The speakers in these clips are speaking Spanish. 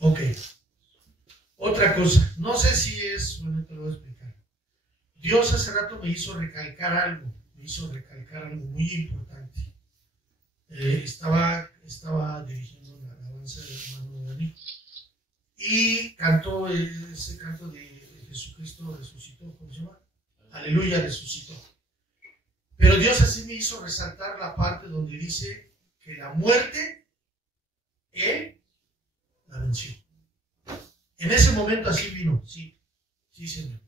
Ok. Otra cosa, no sé si es, bueno, te lo voy a explicar. Dios hace rato me hizo recalcar algo muy importante. Estaba dirigiendo la alabanza del hermano Dani y cantó ese canto de Jesucristo resucitó, ¿cómo se llama? Aleluya, resucitó. Pero Dios así me hizo resaltar la parte donde dice que la muerte, Él la venció. En ese momento así vino, sí, Señor.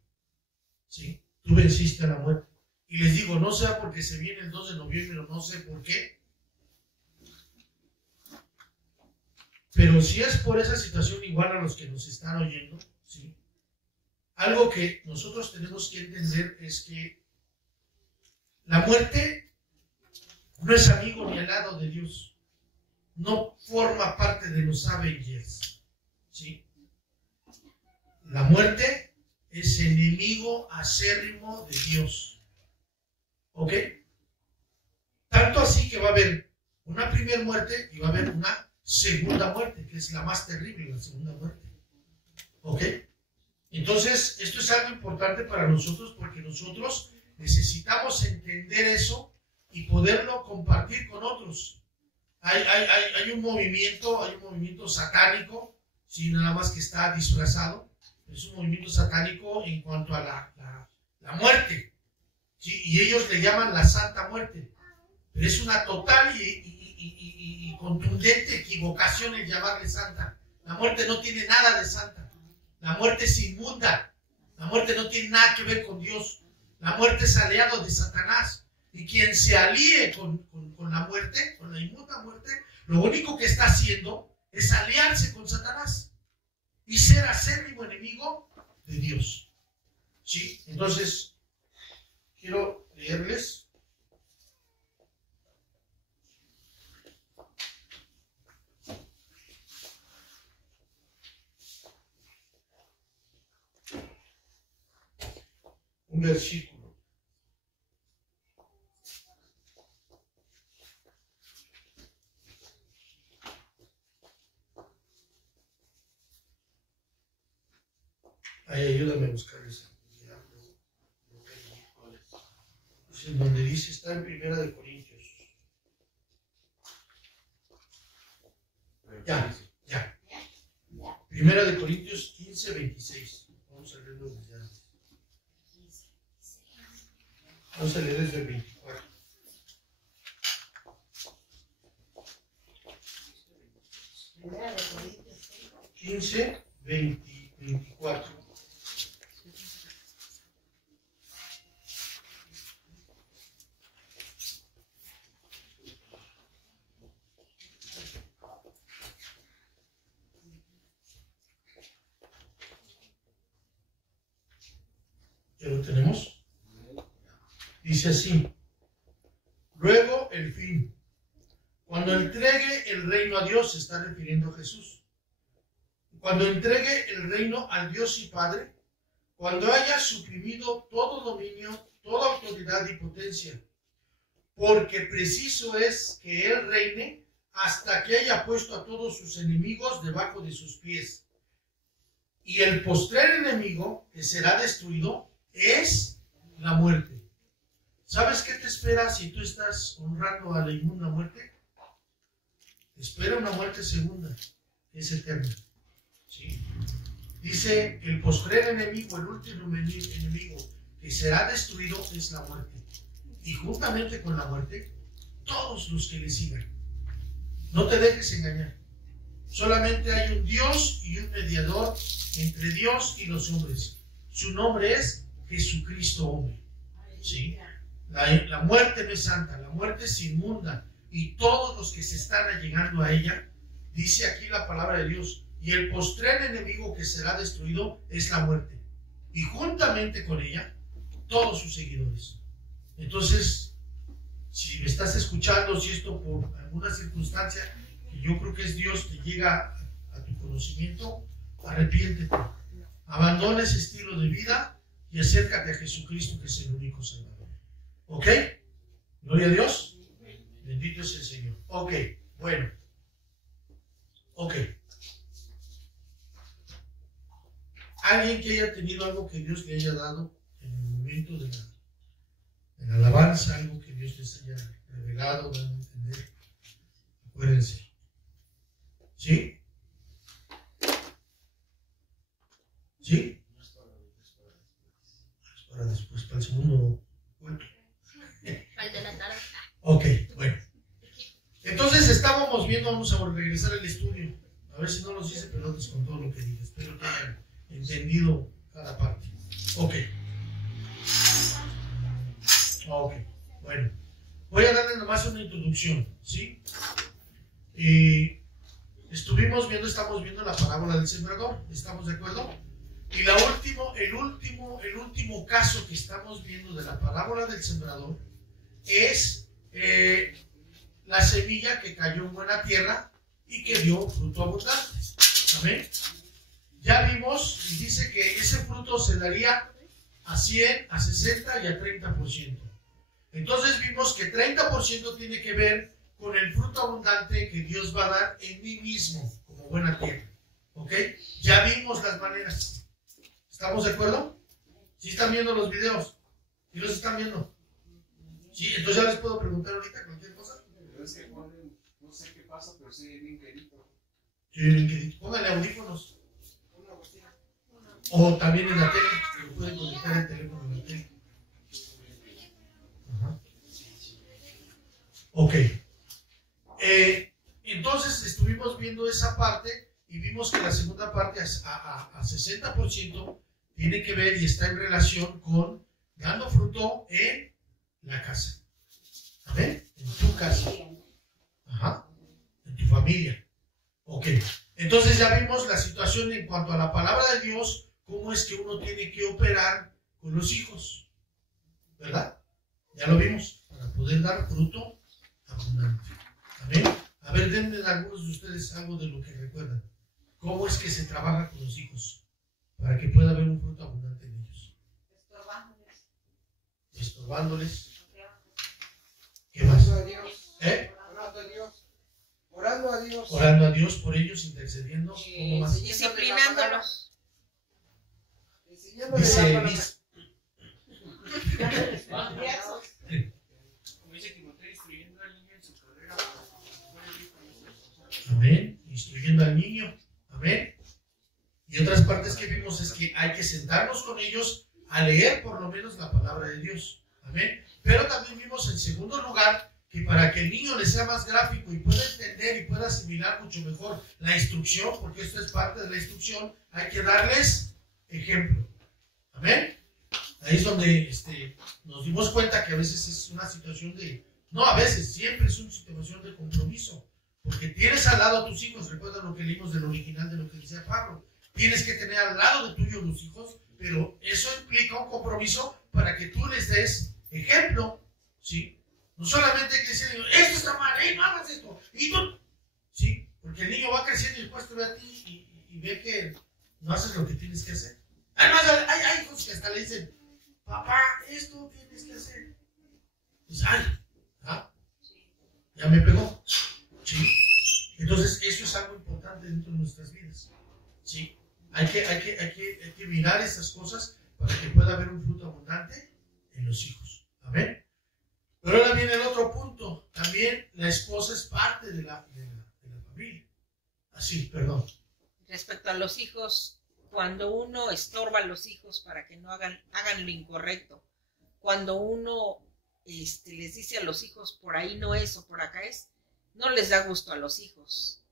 Sí, tú venciste a la muerte. Y les digo, no sea porque se viene el 2 de noviembre, no sé por qué. Pero si es por esa situación, igual a los que nos están oyendo, ¿sí? Algo que nosotros tenemos que entender es que la muerte no es amigo ni aliado de Dios. No forma parte de los Avengers, ¿sí? La muerte es enemigo acérrimo de Dios. ¿Ok? Tanto así que va a haber una primera muerte y va a haber una segunda muerte, que es la más terrible, la segunda muerte. ¿Ok? Entonces, esto es algo importante para nosotros porque nosotros necesitamos entender eso y poderlo compartir con otros. Hay un movimiento satánico, sí, nada más que está disfrazado. Es un movimiento satánico en cuanto a la muerte, ¿sí? Y ellos le llaman la Santa Muerte, pero es una total y contundente equivocación el llamarle santa. La muerte no tiene nada de santa. La muerte es inmunda. La muerte no tiene nada que ver con Dios. La muerte es aliado de Satanás. Y quien se alíe con la muerte, con la inmunda muerte, lo único que está haciendo es aliarse con Satanás y ser acérrimo enemigo de Dios. ¿Sí? Entonces, quiero leerles. Un versículo. Ay, ayúdame a buscar esa. Es en donde dice, está en Primera de Corintios. Ya. Primera de Corintios 15, 26. Vamos a leerlo desde antes. Vamos a leer desde el 24. Primera de Corintios 15, 24. ¿Ya lo tenemos? Dice así: luego el fin. Cuando entregue el reino a Dios, se está refiriendo a Jesús. Cuando entregue el reino al Dios y Padre, cuando haya suprimido todo dominio, toda autoridad y potencia, porque preciso es que Él reine hasta que haya puesto a todos sus enemigos debajo de sus pies. Y el postrer enemigo que será destruido es la muerte. ¿Sabes qué te espera si tú estás honrando a la inmunda muerte? Te espera una muerte segunda, que es eterna. ¿Sí? Dice que el postrer enemigo, el último enemigo que será destruido es la muerte. Y juntamente con la muerte, todos los que le sigan. No te dejes engañar. Solamente hay un Dios y un mediador entre Dios y los hombres. Su nombre es Jesucristo hombre. ¿Sí? La muerte no es santa, la muerte es inmunda. Y todos los que se están allegando a ella, dice aquí la palabra de Dios, y el postrer enemigo que será destruido es la muerte. Y juntamente con ella, todos sus seguidores. Entonces, si me estás escuchando, si esto por alguna circunstancia, que yo creo que es Dios que llega a tu conocimiento, arrepiéntete. Abandona ese estilo de vida y acércate a Jesucristo, que es el único Salvador. ¿Ok? Gloria a Dios. Bendito es el Señor. Ok, bueno. Ok. alguien que haya tenido algo que Dios le haya dado en el momento de la alabanza, algo que Dios les haya revelado, dando a entender. Acuérdense. ¿Sí? ¿Sí? Para después, para el segundo culto. Al de la tarde. Ok, bueno. Entonces estábamos viendo, vamos a regresar al estudio. A ver si no nos hice pelotas con todo lo que dije. Espero que hayan entendido cada parte. Ok. Ok, bueno. Voy a darle nomás una introducción, ¿sí? Estamos viendo la parábola del sembrador. ¿Estamos de acuerdo? Y el último caso que estamos viendo de la parábola del sembrador es la semilla que cayó en buena tierra y que dio fruto abundante. Amén. Ya vimos y dice que ese fruto se daría a 100, a 60 y a 30%. Entonces vimos que 30% tiene que ver con el fruto abundante que Dios va a dar en mí mismo como buena tierra. ¿Ok? Ya vimos las maneras. ¿Estamos de acuerdo? ¿Sí están viendo los videos? ¿Sí los están viendo? Sí, entonces ya les puedo preguntar ahorita cualquier cosa. Pero es que ponen, no sé qué pasa, pero sí bien querido. Sí, bien querido. Pónganle audífonos. O también en la tele. Se pueden conectar el teléfono en la tele. Ajá. Ok. Entonces estuvimos viendo esa parte y vimos que la segunda parte a 60% tiene que ver y está en relación con dando fruto en la casa. ¿Amén? En tu casa. Ajá. En tu familia. Ok. Entonces ya vimos la situación en cuanto a la palabra de Dios, cómo es que uno tiene que operar con los hijos. ¿Verdad? Ya lo vimos. Para poder dar fruto abundante. Amén. A ver, denme a algunos de ustedes algo de lo que recuerdan. ¿Cómo es que se trabaja con los hijos? Para que pueda haber un fruto abundante en ellos. Estorbándoles. ¿Qué más? Orando a Dios. Orando a Dios. Orando a Dios. Orando a Dios por ellos, intercediendo. ¿Cómo más? Disciplinándolos. Enseñándoles Dice la palabra. Como dice Timoteo, instruyendo al niño en su carrera. Amén. Instruyendo al niño. Amén. Y otras partes que vimos es que hay que sentarnos con ellos a leer por lo menos la palabra de Dios. Amén. Pero también vimos en segundo lugar que para que el niño le sea más gráfico y pueda entender y pueda asimilar mucho mejor la instrucción, porque esto es parte de la instrucción, hay que darles ejemplo. Amén. Ahí es donde nos dimos cuenta que a veces es una situación no a veces, siempre es una situación de compromiso. Porque tienes al lado a tus hijos, recuerda lo que leímos del original de lo que decía Pablo. Tienes que tener al lado de tuyo los hijos, pero eso implica un compromiso para que tú les des ejemplo, ¿sí? No solamente hay que decir, esto está mal, no hagas esto, y tú, ¿sí? Porque el niño va creciendo y después te ve a ti y ve que no haces lo que tienes que hacer. Además, hay hijos que hasta le dicen, papá, esto tienes que hacer. Pues, ya me pegó, ¿sí? Entonces, eso es algo importante dentro de nuestras vidas, ¿sí? Hay que mirar esas cosas para que pueda haber un fruto abundante en los hijos. Amén. Pero ahora viene el otro punto. También la esposa es parte de la familia. Así, perdón. Respecto a los hijos, cuando uno estorba a los hijos para que no hagan lo incorrecto, cuando uno les dice a los hijos por ahí no es o por acá es, no les da gusto a los hijos.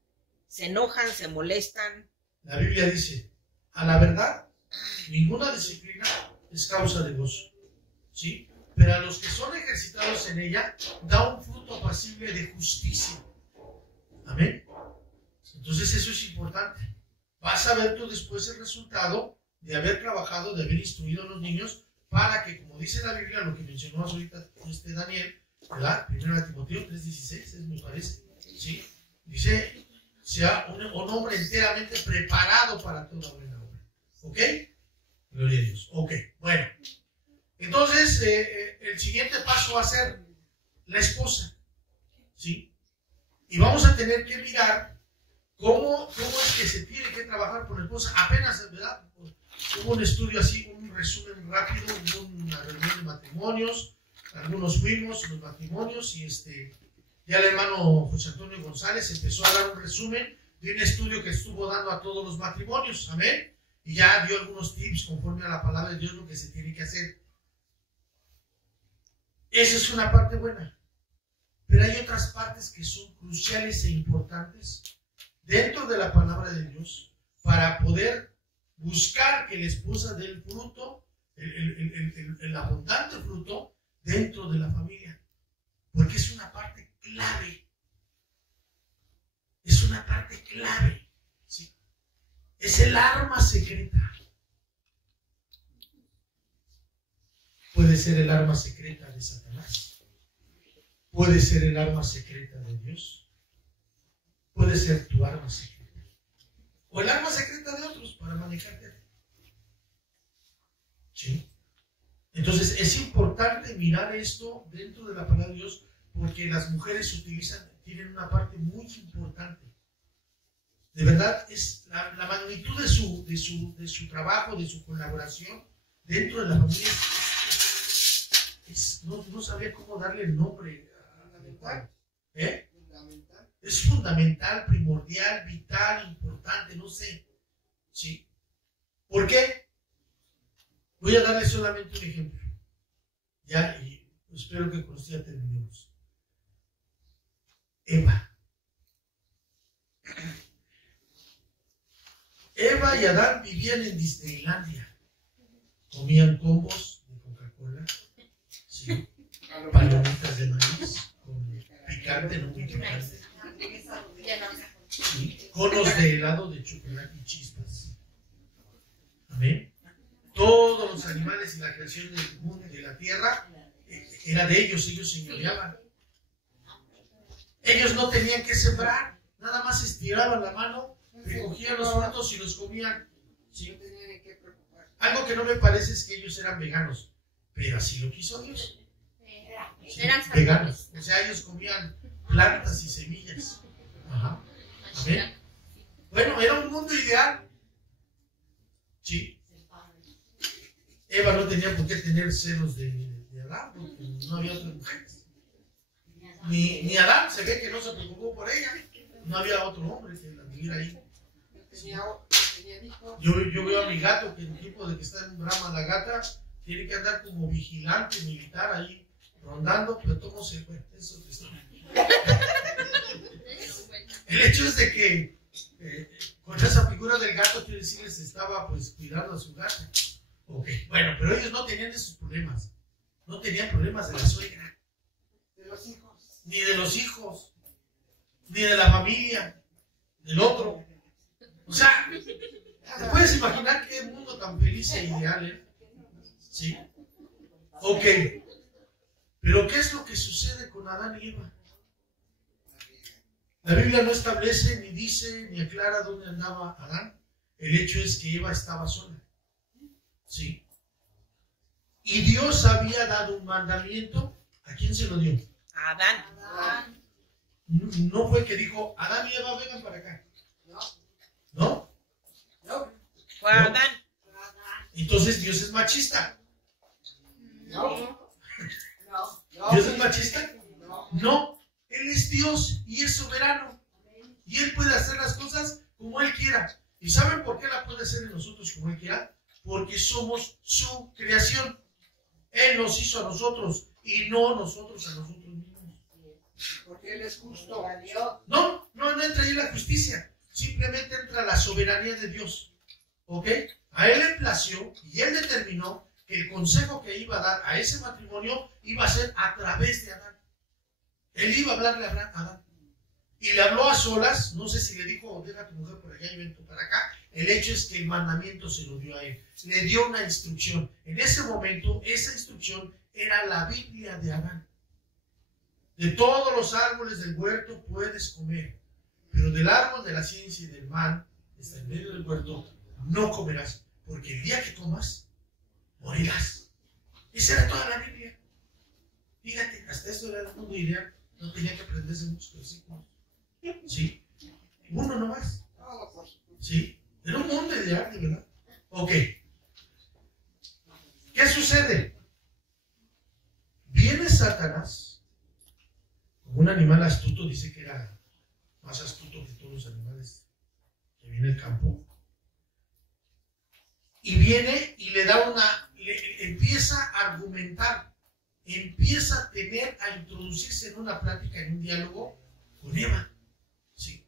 Se enojan, se molestan. La Biblia dice, a la verdad, ninguna disciplina es causa de gozo, ¿sí? Pero a los que son ejercitados en ella, da un fruto apacible de justicia. Amén. Entonces eso es importante. Vas a ver tú después el resultado de haber trabajado, de haber instruido a los niños, para que, como dice la Biblia, lo que mencionó ahorita Daniel, ¿verdad? 1 Timoteo 3:16, me parece, ¿sí? Dice, sea un hombre enteramente preparado para toda buena obra. ¿Ok? Gloria a Dios. Ok, bueno. Entonces, el siguiente paso va a ser la esposa, ¿sí? Y vamos a tener que mirar cómo es que se tiene que trabajar con la esposa. Apenas, ¿verdad? hubo un estudio así, un resumen rápido, hubo una reunión de matrimonios, algunos fuimos los matrimonios y ya el hermano José Antonio González empezó a dar un resumen de un estudio que estuvo dando a todos los matrimonios, amén, y ya dio algunos tips conforme a la palabra de Dios lo que se tiene que hacer. Esa es una parte buena, pero hay otras partes que son cruciales e importantes dentro de la palabra de Dios para poder buscar que la esposa dé el fruto, el abundante fruto dentro de la familia, porque es una parte clave. Es una parte clave, ¿sí? Es el arma secreta. Puede ser el arma secreta de Satanás. Puede ser el arma secreta de Dios. Puede ser tu arma secreta. O el arma secreta de otros para manejarte. ¿Sí? Entonces es importante mirar esto dentro de la palabra de Dios porque las mujeres tienen una parte muy importante. De verdad, es la magnitud de su trabajo, de su colaboración dentro de la familia. No sabía cómo darle el nombre adecuado. Es fundamental, primordial, vital, importante, no sé. ¿Sí? ¿Por qué? Voy a darle solamente un ejemplo. Ya, y espero que con esto ya terminemos. Eva y Adán vivían en Disneylandia. Comían combos de Coca-Cola, ¿sí? Palomitas de maíz, con picante, no muy picante. ¿Sí? Conos de helado de chocolate y chispas. Amén. Todos los animales y la creación del mundo y de la tierra era de ellos señoreaban. Ellos no tenían que sembrar, nada más estiraban la mano, recogían los frutos y los comían. ¿Sí? Algo que no me parece es que ellos eran veganos, pero así lo quiso Dios. Sí, Eran veganos, o sea, ellos comían plantas y semillas. Ajá. ¿Amén? Bueno, era un mundo ideal. Sí. Eva no tenía por qué tener celos de Adán, porque no había otras mujeres. Ni Adán se ve que no se preocupó por ella. No había otro hombre que la viviera ahí. Sí. Yo veo a mi gato que en tiempo de que está en Brahma la gata tiene que andar como vigilante militar ahí rondando, pero todo se fue. Eso es el hecho es de que con esa figura del gato quiere decir que se estaba pues cuidando a su gata. Okay. Bueno, pero ellos no tenían esos problemas. No tenían problemas de la suegra, De los hijos. ni de los hijos, ni de la familia, del otro. O sea, ¿te puedes imaginar qué mundo tan feliz e ideal, ¿Sí? Ok. Pero ¿qué es lo que sucede con Adán y Eva? La Biblia no establece, ni dice, ni aclara dónde andaba Adán. El hecho es que Eva estaba sola. ¿Sí? Y Dios había dado un mandamiento. ¿A quién se lo dio? A Adán. No fue que dijo, Adán y Eva vengan para acá. ¿No? Fue a Adán. Entonces Dios es machista. No. ¿Dios es machista? No. Él es Dios y es soberano. Y Él puede hacer las cosas como Él quiera. ¿Y saben por qué la puede hacer en nosotros como Él quiera? Porque somos su creación. Él nos hizo a nosotros y no nosotros a nosotros mismos. Porque Él es justo. No entra ahí la justicia. Simplemente entra la soberanía de Dios. ¿Ok? A Él le plació y Él determinó que el consejo que iba a dar a ese matrimonio iba a ser a través de Adán. Él iba a hablarle a Adán. Y le habló a solas, no sé si le dijo, deja a tu mujer por allá y ven tú para acá. El hecho es que el mandamiento se lo dio a él. Le dio una instrucción. En ese momento, esa instrucción era la Biblia de Adán. De todos los árboles del huerto puedes comer, pero del árbol de la ciencia y del mal, está en medio del huerto, no comerás, porque el día que comas, morirás. Esa era toda la Biblia. Fíjate, hasta eso era el mundo ideal. No tenía que aprenderse muchos versículos. ¿Sí? Uno nomás. ¿Sí? Era un mundo ideal, de verdad. Ok. sucede? Viene Satanás, como un animal astuto, dice que era más astuto que todos los animales que viene el campo, y viene y le empieza a argumentar, empieza a introducirse en una plática, en un diálogo con Eva. ¿Sí?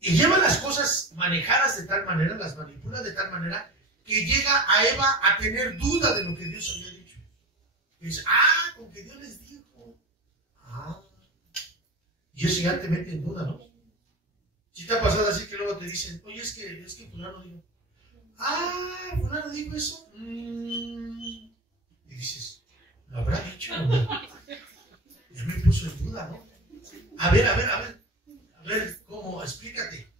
Y lleva las cosas manejadas de tal manera, las manipula de tal manera, que llega a Eva a tener duda de lo que Dios había dicho. Y dice, con que Dios les dijo. Y eso ya te mete en duda, ¿no? Si te ha pasado así que luego te dicen, oye, es que fulano dijo, fulano dijo eso. Y dices, ¿lo habrá dicho o no? Ya me puso en duda, ¿no? A ver, ¿cómo? Explícate.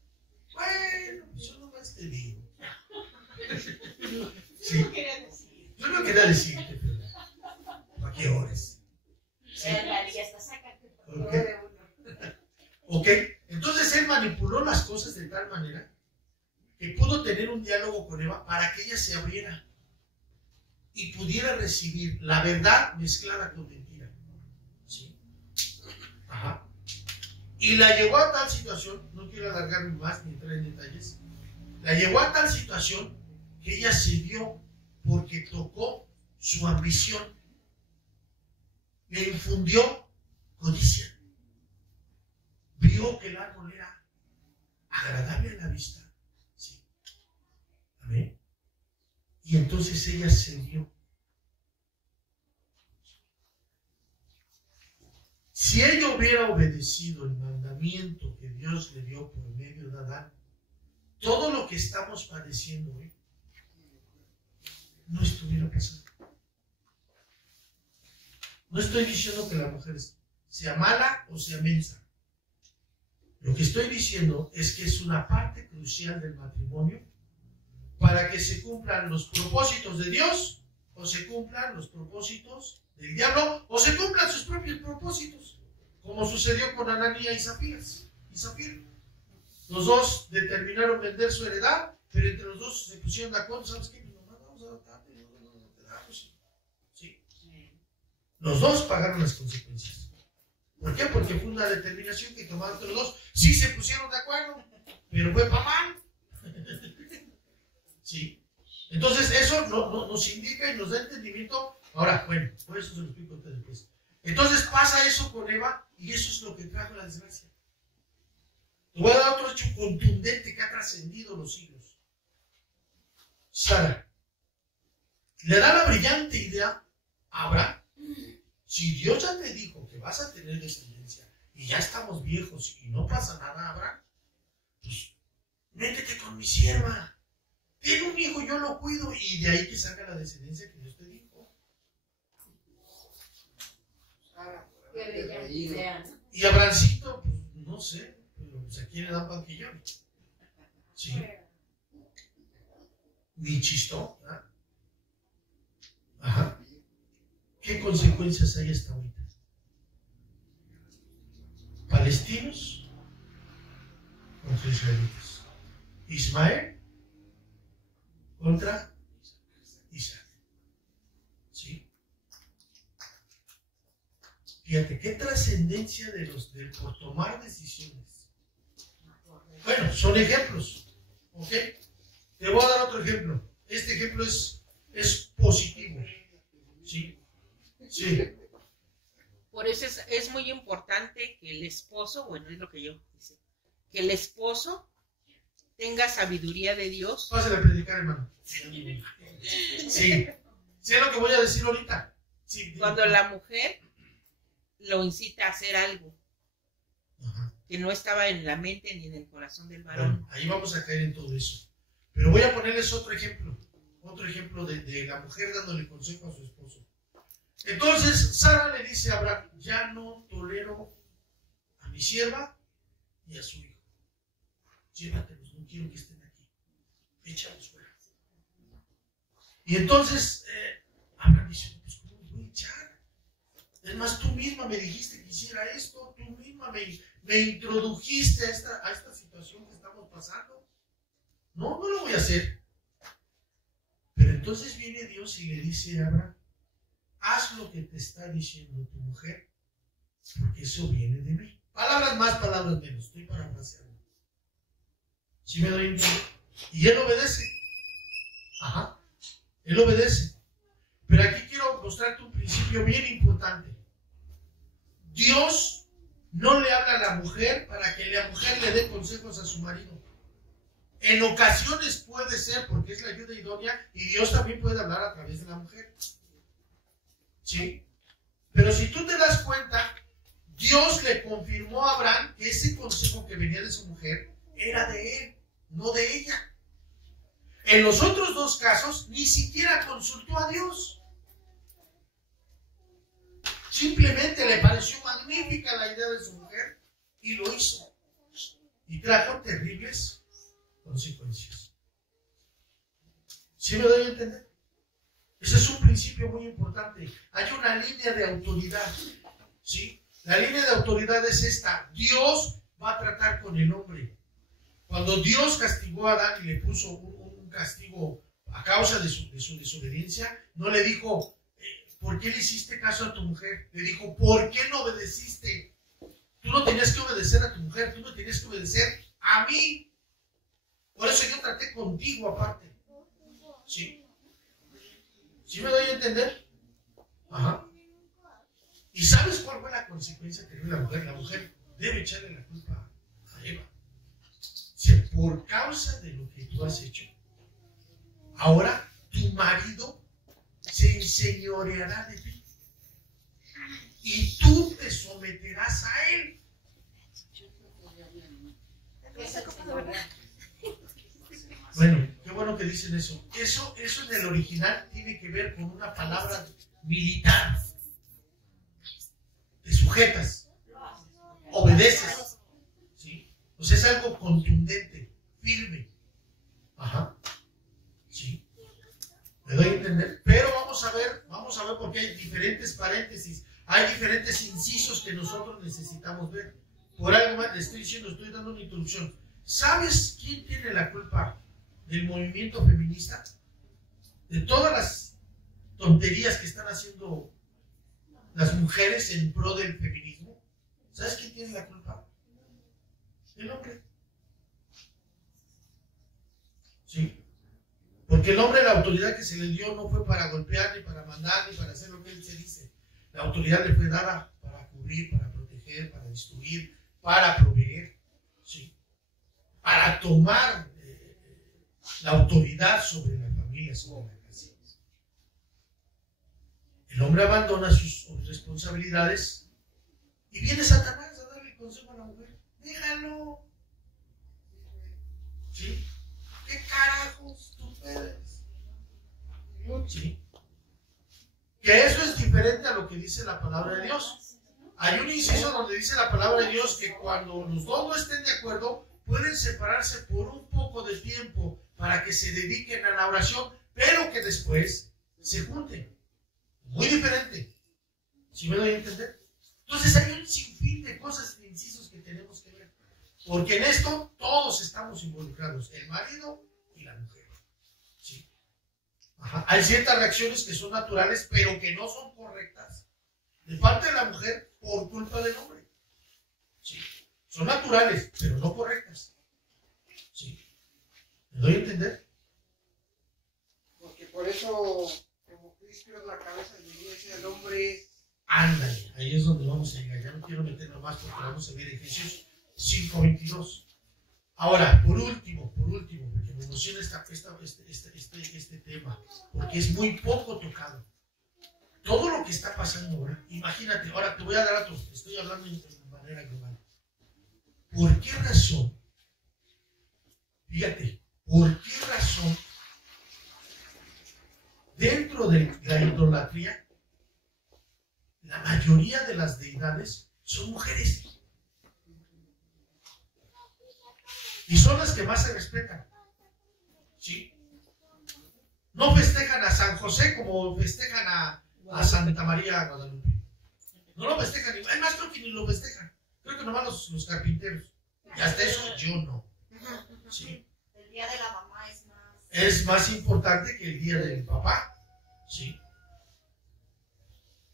Bueno, yo nomás te digo. Sí. Yo no quería decirte, pero ¿para qué horas? Sí. Ok, entonces él manipuló las cosas de tal manera que pudo tener un diálogo con Eva para que ella se abriera y pudiera recibir la verdad mezclada con mentira. ¿Sí? Ajá. Y la llevó a tal situación, no quiero alargarme más ni entrar en detalles, la llevó a tal situación que ella se dio porque tocó su ambición, le infundió codicia. Vio que el árbol era agradable a la vista. ¿Sí? Amén. Y entonces ella se dio. Si ella hubiera obedecido el mandamiento que Dios le dio por medio de Adán, todo lo que estamos padeciendo hoy no estuviera pasando. No estoy diciendo que la mujer sea mala o sea mensa. Lo que estoy diciendo es que es una parte crucial del matrimonio para que se cumplan los propósitos de Dios o se cumplan los propósitos del diablo o se cumplan sus propios propósitos, como sucedió con Ananía y Zafira. Los dos determinaron vender su heredad, pero entre los dos se pusieron de acuerdo. ¿Sabes qué? Nomás vamos a darte, no te damos. ¿Sí? Los dos pagaron las consecuencias. ¿Por qué? Porque fue una determinación que tomaron entre los dos. Sí se pusieron de acuerdo, pero fue para mal. ¿Sí? Entonces eso nos indica y nos da entendimiento. Ahora, bueno, por eso se lo explico a ustedes después. Entonces pasa eso con Eva y eso es lo que trajo la desgracia. Te voy a dar otro hecho contundente que ha trascendido los siglos. Sara le da la brillante idea a Abraham. Si Dios ya te dijo que vas a tener descendencia y ya estamos viejos y no pasa nada, Abraham, pues métete con mi sierva. Tiene un hijo, yo lo cuido y de ahí que salga la descendencia que Dios te dijo. Y Abrahamcito, pues no sé, pero pues aquí le dan banquillón. Sí. Ni chistó, ¿verdad? Ajá. ¿Qué consecuencias hay hasta ahorita? Palestinos contra israelitas. Ismael contra Isaac. ¿Sí? Fíjate, qué trascendencia por tomar decisiones. Bueno, son ejemplos. ¿Ok? Te voy a dar otro ejemplo. Este ejemplo es positivo. ¿Sí? Sí. Por eso es muy importante que el esposo, bueno, es lo que yo dice, que el esposo tenga sabiduría de Dios. Pásale a predicar, hermano. Sí. Sí, es lo que voy a decir ahorita. Sí. Cuando la mujer lo incita a hacer algo que no estaba en la mente ni en el corazón del varón. Bueno, ahí vamos a caer en todo eso. Pero voy a ponerles otro ejemplo de la mujer dándole consejo a su esposo. Entonces Sara le dice a Abraham, ya no tolero a mi sierva y a su hijo. Llévatelos, no quiero que estén aquí. Échalos fuera. Y entonces Abraham dice, pues ¿cómo los voy a echar? Es más, tú misma me dijiste que hiciera esto, tú misma me introdujiste a esta situación que estamos pasando. No lo voy a hacer. Pero entonces entonces viene Dios y le dice a Abraham, haz lo que te está diciendo tu mujer, porque eso viene de mí. Palabras más, palabras menos. Estoy parafraseando. ¿Sí me doy a entender? Y él obedece. Ajá. Él obedece. Pero aquí quiero mostrarte un principio bien importante. Dios no le habla a la mujer para que la mujer le dé consejos a su marido. En ocasiones puede ser porque es la ayuda idónea y Dios también puede hablar a través de la mujer. ¿Sí? Pero si tú te das cuenta, Dios le confirmó a Abraham que ese consejo que venía de su mujer era de él, no de ella. En los otros dos casos, ni siquiera consultó a Dios. Simplemente le pareció magnífica la idea de su mujer y lo hizo. Y trajo terribles consecuencias. ¿Sí me doy a entender? Ese es un principio muy importante. Hay una línea de autoridad. ¿Sí? La línea de autoridad es esta. Dios va a tratar con el hombre. Cuando Dios castigó a Adán y le puso un castigo a causa de su desobediencia, no le dijo, ¿por qué le hiciste caso a tu mujer? Le dijo, ¿por qué no obedeciste? Tú no tenías que obedecer a tu mujer, tú no tenías que obedecer a mí. Por eso yo traté contigo aparte. ¿Sí? ¿Sí me doy a entender? Ajá. ¿Y sabes cuál fue la consecuencia que dio la mujer? La mujer debe echarle la culpa a Eva. Si por causa de lo que tú has hecho, ahora tu marido se enseñoreará de ti. Y tú te someterás a él. Bueno, qué bueno que dicen eso. Eso en el original tiene que ver con una palabra militar. Te sujetas, obedeces. ¿Sí? O sea, es algo contundente, firme. Ajá. ¿Sí? ¿Me doy a entender? Pero vamos a ver porque hay diferentes paréntesis, hay diferentes incisos que nosotros necesitamos ver. Por algo más le estoy diciendo, estoy dando una introducción. ¿Sabes quién tiene la culpa del movimiento feminista? De todas las tonterías que están haciendo las mujeres en pro del feminismo. ¿Sabes quién tiene la culpa? El hombre. ¿Sí? Porque el hombre, la autoridad que se le dio no fue para golpear, ni para mandar, ni para hacer lo que él se dice. La autoridad le fue dada para cubrir, para proteger, para destruir, para proveer. ¿Sí? Para tomar la autoridad sobre la familia, sobre la casa. El hombre abandona sus responsabilidades y viene Satanás a darle consejo a la mujer. Déjalo. ¿Sí? ¿Qué carajos tú puedes? ¿Sí? Que eso es diferente a lo que dice la palabra de Dios. Hay un inciso donde dice la palabra de Dios que cuando los dos no estén de acuerdo, pueden separarse por un poco de tiempo para que se dediquen a la oración, pero que después se junten. Muy diferente. ¿Sí me doy a entender? Entonces hay un sinfín de cosas, de incisos que tenemos que ver. Porque en esto todos estamos involucrados, el marido y la mujer. ¿Sí? Ajá. Hay ciertas reacciones que son naturales, pero que no son correctas de parte de la mujer por culpa del hombre. ¿Sí? Son naturales, pero no correctas. ¿Sí? ¿Me doy a entender? Porque por eso, como Cristo es la cabeza de la iglesia, el hombre. Ándale, ahí es donde vamos a llegar. Ya no quiero meterlo más porque vamos a ver Efesios 5:22. Ahora, por último, porque me emociona este tema, porque es muy poco tocado. Todo lo que está pasando ahora, imagínate, ahora te voy a dar otro, estoy hablando de manera global. ¿Por qué razón? Fíjate, ¿por qué razón dentro de la idolatría la mayoría de las deidades son mujeres? Y son las que más se respetan. ¿Sí? No festejan a San José como festejan a Santa María Guadalupe. No lo festejan, además creo que ni lo festejan. Creo que nomás los carpinteros. Y hasta eso yo no. ¿Sí? El día de la mamá es más. es más importante que el día del papá. ¿Sí?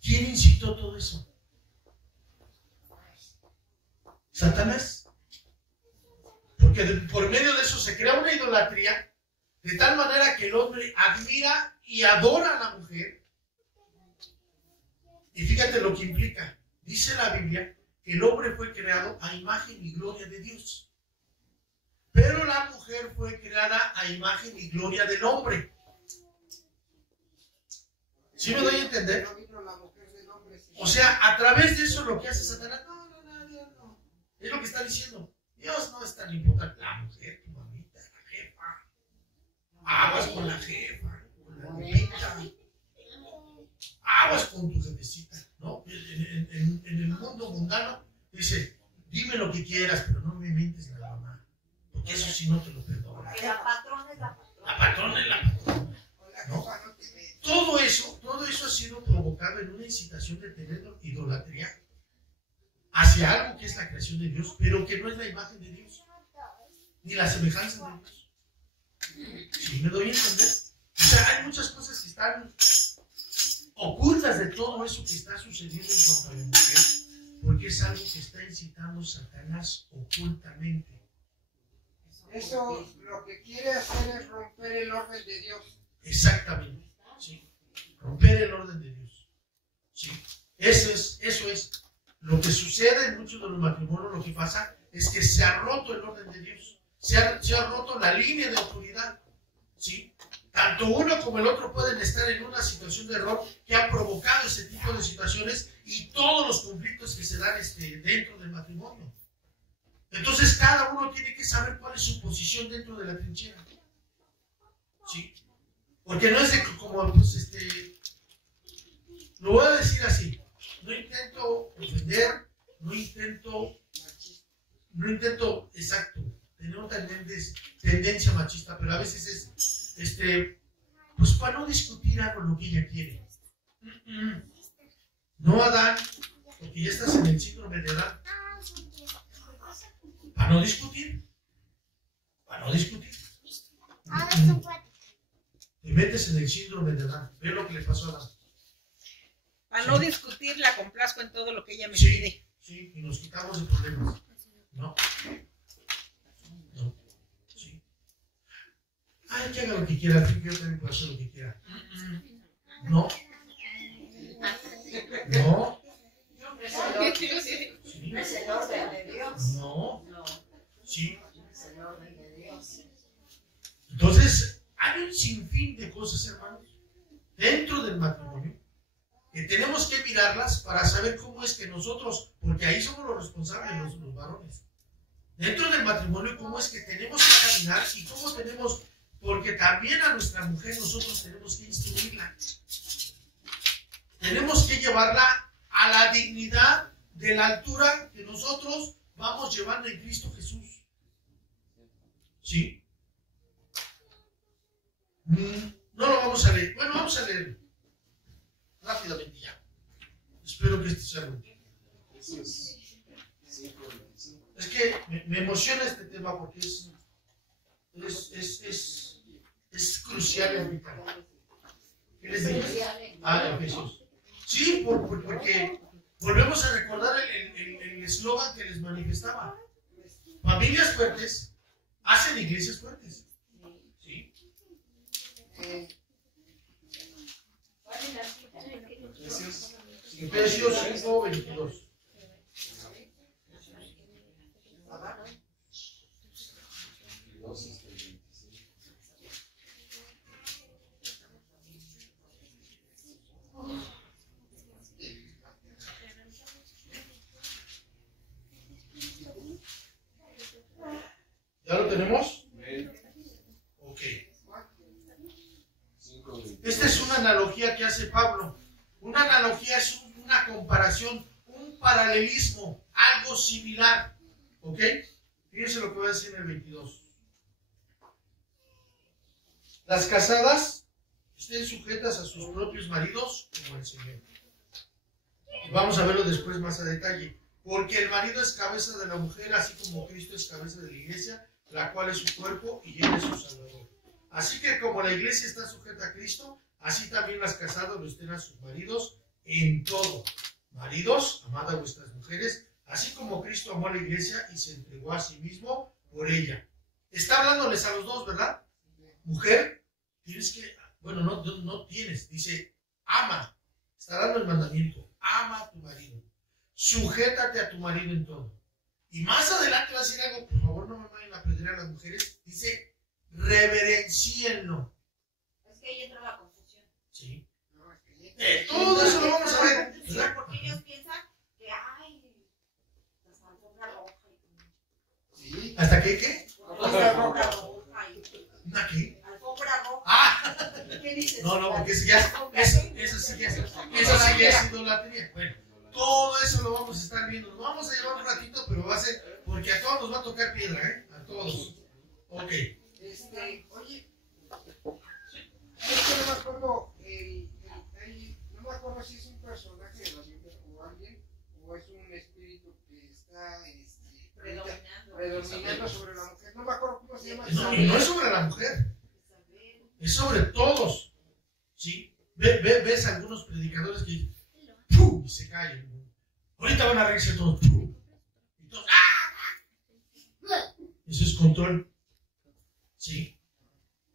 ¿Quién incitó todo eso? Satanás. Porque por medio de eso se crea una idolatría de tal manera que el hombre admira y adora a la mujer. Y fíjate lo que implica. Dice la Biblia que el hombre fue creado a imagen y gloria de Dios. Pero la mujer fue creada a imagen y gloria del hombre. ¿Sí me doy a entender? O sea, a través de eso lo que hace Satanás, no, Dios no. Es lo que está diciendo. Dios no es tan importante. La mujer, tu mamita, la jefa. Aguas con la jefa, con la mamita. Aguas con tu jefecita, ¿no? En el mundo mundano dice, dime lo que quieras, pero no me mientes la mamá. Porque eso sí no te lo perdono. La patrona es la patrona. La patrona es la patrona. ¿No? Todo eso ha sido provocado en una incitación de tener idolatría hacia algo que es la creación de Dios, pero que no es la imagen de Dios, ni la semejanza de Dios. ¿Sí me doy a entender? O sea, hay muchas cosas que están ocultas de todo eso que está sucediendo en cuanto a la mujer, porque es algo que está incitando Satanás ocultamente. Eso lo que quiere hacer es romper el orden de Dios. Exactamente, sí. Romper el orden de Dios. Sí. Eso es. Lo que sucede en muchos de los matrimonios, lo que pasa es que se ha roto el orden de Dios. Se ha roto la línea de autoridad. ¿Sí? Tanto uno como el otro pueden estar en una situación de error que ha provocado ese tipo de situaciones y todos los conflictos que se dan dentro del matrimonio. Entonces cada uno tiene que saber cuál es su posición dentro de la trinchera. ¿Sí? Porque no es de como, pues, lo voy a decir así, no intento ofender, no intento, exacto, tener una tendencia machista, pero a veces es, pues para no discutir algo lo que ella quiere. No, Adán, porque ya estás en el síndrome de Adán. Para no discutir. Te metes en el síndrome de Adán. Ve lo que le pasó a Adán. Para no discutir, la complazco en todo lo que ella me Sí, pide. sí, y nos quitamos de problemas. No. Sí. Ay, que haga lo que quiera, yo también puedo hacer lo que quiera. No. No. Sí. Es el orden de Dios. No. No, Sí. es el orden de Dios. Entonces, hay un sinfín de cosas, hermanos, dentro del matrimonio, que tenemos que mirarlas para saber cómo es que nosotros, porque ahí somos los responsables, los varones, dentro del matrimonio, cómo es que tenemos que caminar y cómo tenemos, porque también a nuestra mujer nosotros tenemos que instruirla. Tenemos que llevarla a la dignidad de la altura que nosotros vamos llevando en Cristo Jesús. ¿Sí? No lo vamos a leer. Bueno, vamos a leer rápidamente ya. Espero que sea lo último. Es que me emociona este tema porque es crucial ahorita. ¿Qué les digo? Efesios. Sí, porque volvemos a recordar el eslogan que les manifestaba. Familias fuertes hacen iglesias fuertes. ¿Sí? Efesios 5:22. ¿Ya lo tenemos? Ok. Esta es una analogía que hace Pablo. Una analogía es una comparación, un paralelismo, algo similar. ¿Ok? Fíjense lo que voy a decir en el 22. Las casadas estén sujetas a sus propios maridos como el Señor. Y vamos a verlo después más a detalle. Porque el marido es cabeza de la mujer, así como Cristo es cabeza de la iglesia, la cual es su cuerpo y él es su Salvador. Así que como la iglesia está sujeta a Cristo, así también las casadas lo estén a sus maridos en todo. Maridos, amad a vuestras mujeres, así como Cristo amó a la iglesia y se entregó a sí mismo por ella. Está hablándoles a los dos, ¿verdad? Mujer, tienes que, bueno, no tienes, dice, ama. Está dando el mandamiento, ama a tu marido. Sujétate a tu marido en todo. Y más adelante va a decir algo, por favor no me vayan a apedrear a las mujeres. Dice, reverencienlo. Es que ahí entra la confusión. Sí. No, es que Todo eso lo vamos a ver. ¿Verdad? Porque ellos piensan que, ay, la alfombra roja. sí. ¿Hasta qué? Alfombra roja. ¿Una qué? Alfombra roja. Ah, ¿Qué dices? no, porque eso ya, eso sí ya es idolatría. Bueno, todo eso lo vamos a estar viendo. Lo vamos a llevar un ratito, pero va a ser, porque a todos nos va a tocar piedra, ¿eh? A todos. Ok. Oye, es que no me acuerdo, no me acuerdo si es un personaje de la Biblia o alguien, o es un espíritu que está predominando sobre la mujer. No me acuerdo cómo se llama. No, y no es sobre la mujer, es sobre todos. ¿Sí? Ves algunos predicadores que ¡pum! Y se caen. Ahorita van a reírse todos. ¡Pum! Y todos ¡ah! Eso es control. ¿Sí?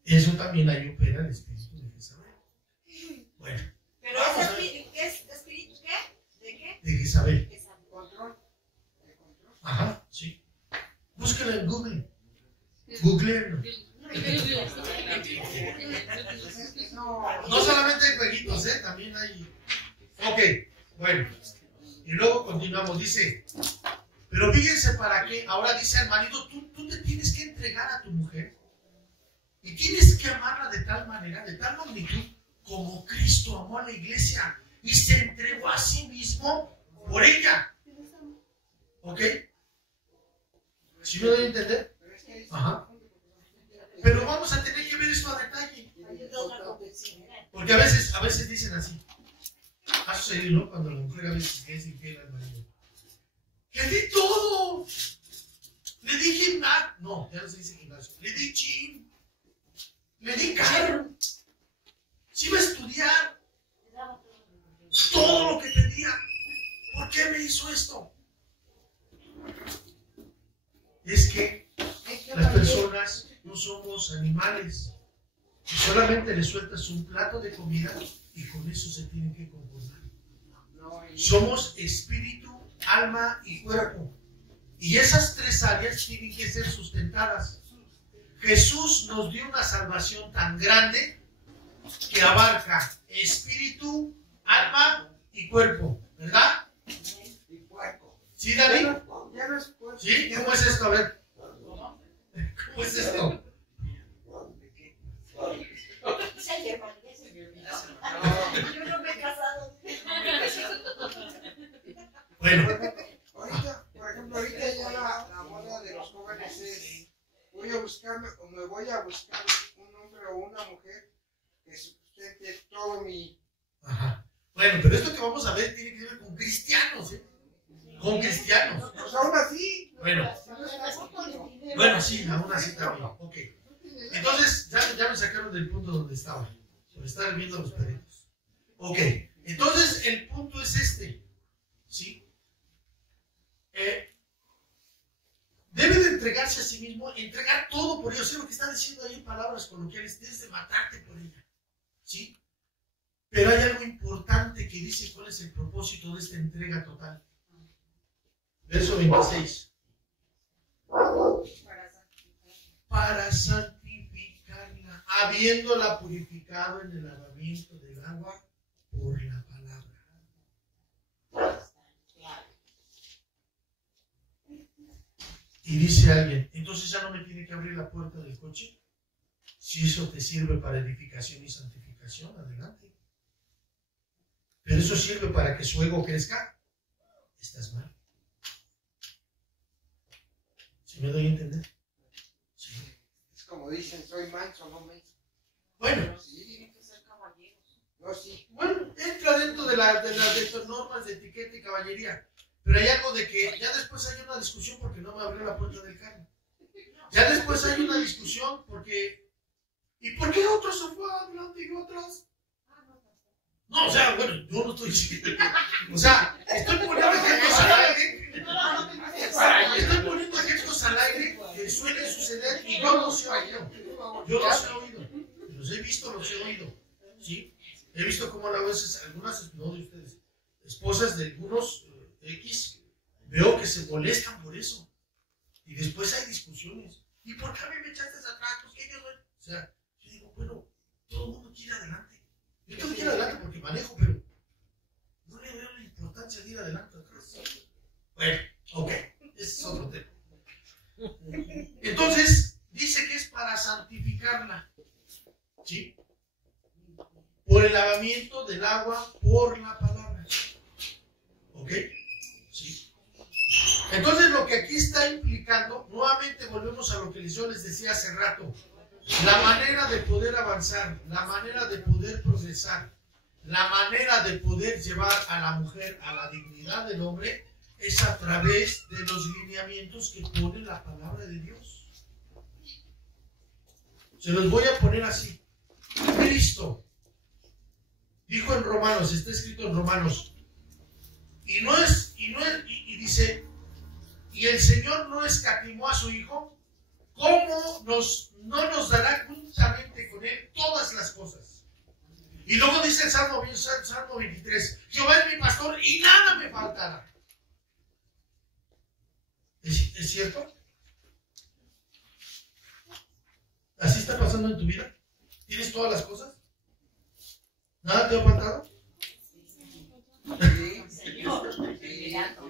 Eso también ahí opera el espíritu de Jezabel. Bueno, Pero vamos ese a ver. espíritu, ¿qué es? ¿Espíritu qué? ¿De qué? De Jezabel. Control. De control. Ajá, sí. Búsquelo en Google. Googleenlo. No solamente hay jueguitos, también hay. Ok, bueno. Y luego continuamos. Dice, pero fíjense para qué. Ahora dice al marido, tú te tienes que entregar a tu mujer. Y tienes que amarla de tal manera, de tal magnitud, como Cristo amó a la iglesia y se entregó a sí mismo por ella. ¿Ok? ¿Sí me doy a entender? Ajá. Pero vamos a tener que ver esto a detalle. Porque a veces dicen así. Ha sucedido, ¿no? Cuando la mujer a veces es infiel al marido. ¡Le di todo! Le di gimnasio. No, ya no se dice gimnasio. Le di gym. Le di carro. Sí iba a estudiar. Todo lo que tenía. ¿Por qué me hizo esto? Es que las personas no somos animales. Y solamente le sueltas un plato de comida y con eso se tienen que conformar. Somos espíritu, alma y cuerpo. Y esas tres áreas tienen que ser sustentadas. Jesús nos dio una salvación tan grande que abarca espíritu, alma y cuerpo. ¿Verdad? Y puerco. ¿Sí, David? Ya no es puerco. ¿Sí? ¿Cómo es esto? A ver. ¿Cómo es esto? Yo no me he casado. Bueno, Ahorita, por ejemplo, ahorita ya la moda de los jóvenes es voy a buscarme o me voy a buscar un hombre o una mujer que sustente todo mi... ajá. Bueno, pero esto que vamos a ver tiene que ver con cristianos, ¿eh? Con cristianos. Pues aún así. Bueno, bueno, sí, aún así también. Ok. Entonces, ya me sacaron del punto donde estaba. Por estar viendo los perritos. Ok. Entonces, el punto es este. ¿Sí? Debe de entregarse a sí mismo, entregar todo por ella. O sea, lo que está diciendo ahí en palabras coloquiales, debes de matarte por ella. ¿Sí? Pero hay algo importante que dice cuál es el propósito de esta entrega total. Verso 26. Para santificarla, habiéndola purificado en el lavamiento del agua por la palabra. Y dice alguien, entonces ya no me tiene que abrir la puerta del coche. Si eso te sirve para edificación y santificación, adelante. Pero eso sirve para que su ego crezca. Estás mal. ¿Sí me doy a entender? Sí. Es como dicen, soy manso, no menso. Bueno, Sí. Tienen que ser caballeros. No, sí. bueno, entra dentro de las normas de etiqueta y caballería. Pero hay algo de que ya después hay una discusión porque no me abrió la puerta del carro. Ya después hay una discusión porque ¿Y por qué otros se fue adelante y otras? No, o sea, bueno, yo no estoy diciendo. O sea, estoy poniendo ejemplos al aire. Estoy poniendo ejemplos al aire que suelen suceder y yo los he oído. Yo los he oído. Los he visto, los he oído. ¿Sí? He visto cómo a veces algunas, no de ustedes, esposas de algunos X, veo que se molestan por eso. Y después hay discusiones. ¿Y por qué a mí me echaste atrás? Pues que yo no. O sea, yo digo, bueno, todo el mundo quiere adelante. Yo tengo que ir adelante porque manejo, pero no le veo la importancia de ir adelante atrás. Bueno, ok, ese es otro tema. Entonces, dice que es para santificarla. ¿Sí? Por el lavamiento del agua por la palabra. ¿Ok? ¿Sí? Entonces, lo que aquí está implicando, nuevamente volvemos a lo que yo les decía hace rato. La manera de poder avanzar, la manera de poder progresar, la manera de poder llevar a la mujer a la dignidad del hombre es a través de los lineamientos que pone la palabra de Dios. Se los voy a poner así. Cristo dijo en Romanos, está escrito en Romanos, y dice, y el Señor no escatimó a su Hijo, ¿cómo no nos dará juntamente con Él todas las cosas? Y luego dice el Salmo 23, Jehová es mi pastor y nada me faltará. ¿Es cierto? ¿Así está pasando en tu vida? ¿Tienes todas las cosas? ¿Nada te ha faltado?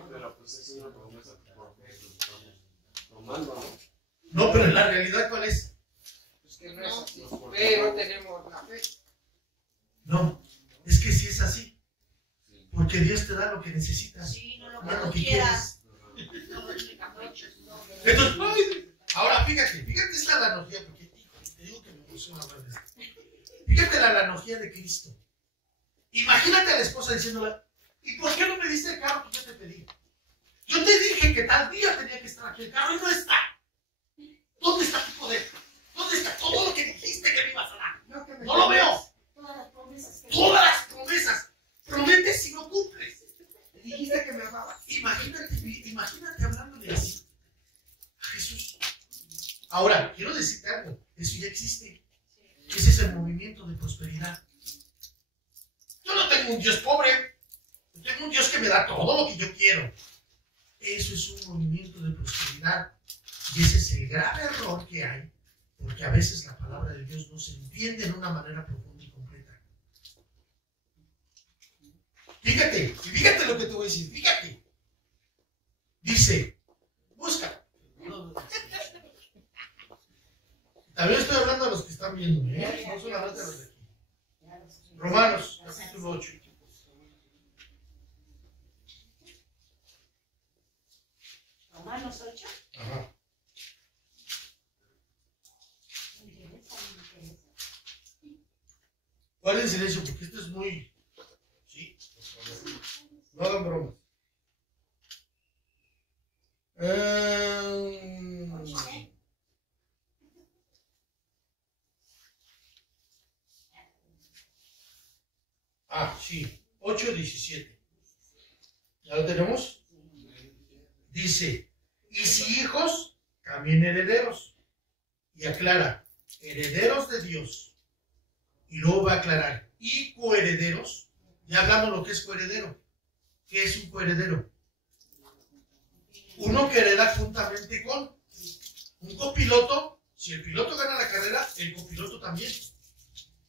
Pero pues es una promesa porque estamos tomando, ¿no? No, pero en la realidad, ¿cuál es? Pues que no es así. Pero tenemos la fe. No, es que sí es así. Porque Dios te da lo que necesitas, Sí, no lo no que lo tú que quieras. quieres. No lo que caprichos, no. Entonces, ay, ahora fíjate esta analogía, porque te digo que me emociona hablar de esto. Fíjate la analogía de Cristo. Imagínate a la esposa diciéndole, ¿y por qué no me diste el carro que yo te pedí? Yo te dije que tal día tenía que estar aquí el carro y no está. ¿Dónde está tu poder? ¿Dónde está todo lo que dijiste que me ibas a dar? No lo veo. Todas las promesas que Todas las promesas. Prometes y no cumples. Dijiste que me amabas. Imagínate hablándole así a Jesús. Ahora, quiero decirte algo. Eso ya existe. Ese es el movimiento de prosperidad. Yo no tengo un Dios pobre. Yo tengo un Dios que me da todo lo que yo quiero. Eso es un movimiento de prosperidad. Y ese es el grave error que hay. Porque a veces la palabra de Dios no se entiende de una manera profunda y completa. Fíjate lo que te voy a decir. Fíjate. Dice, busca. También estoy hablando a los que están viéndome, ¿eh? No solamente a los de aquí. Romanos, capítulo 8. Romanos 8. Ajá. Me interesa, me interesa. Guarden silencio porque esto es muy... ¿Sí? No hagan bromas. Sí. 8:17. ¿Ya lo tenemos? Dice, y si hijos, también herederos. Y aclara, herederos de Dios. Y luego va a aclarar, y coherederos. Ya hablamos lo que es coheredero. ¿Qué es un coheredero? Uno que hereda juntamente con un copiloto. Si el piloto gana la carrera, el copiloto también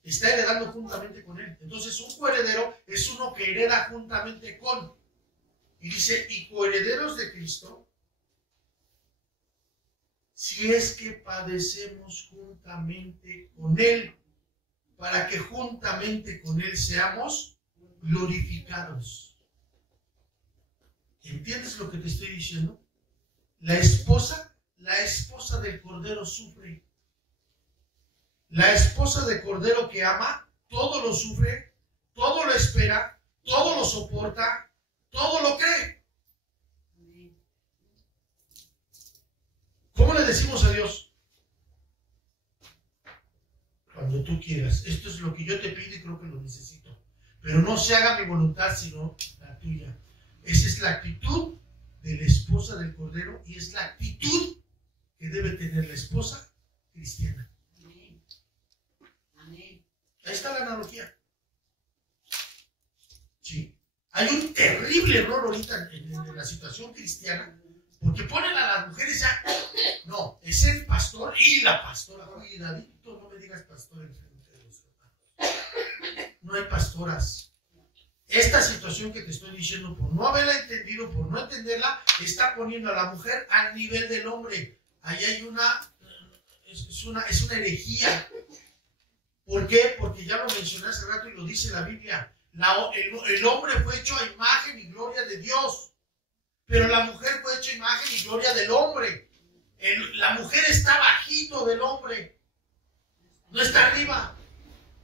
está heredando juntamente con él. Entonces un coheredero es uno que hereda juntamente con. Y dice, y coherederos de Cristo, si es que padecemos juntamente con Él, para que juntamente con Él seamos glorificados. ¿Entiendes lo que te estoy diciendo? La esposa del Cordero sufre. La esposa del Cordero que ama, todo lo sufre, todo lo espera, todo lo soporta, todo lo cree. ¿Cómo le decimos a Dios? cuando tú quieras. Esto es lo que yo te pido y creo que lo necesito. Pero no se haga mi voluntad, sino la tuya. Esa es la actitud de la esposa del Cordero y es la actitud que debe tener la esposa cristiana. Amén. Amén. Ahí está la analogía. Sí. Hay un terrible error ahorita en la situación cristiana, porque ponen a las mujeres ya, no, es el pastor y la pastora. Oye, David, tú no me digas pastor en frente de los hermanos. No hay pastoras. Esta situación que te estoy diciendo, por no haberla entendido, por no entenderla, está poniendo a la mujer al nivel del hombre. Ahí hay es una herejía. ¿Por qué? Porque ya lo mencioné hace rato y lo dice la Biblia. El hombre fue hecho a imagen y gloria de Dios, pero la mujer fue hecha a imagen y gloria del hombre. La mujer está bajito del hombre, no está arriba.